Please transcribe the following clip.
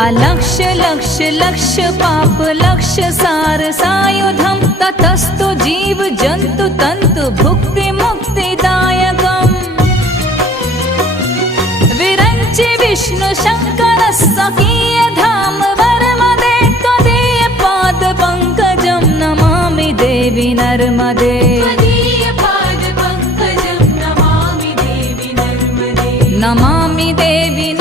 अलक्ष लक्ष लक्ष पाप लक्ष सार सायुधं ततस्तु जीव जंतु तंतु भुक्ति मुक्तिदायकम् विरंचि विष्णु शंकर सखीय धाम वर्मदे त्वदीय पाद पंकजं नमामि देवी नर्मदे नमामि देवी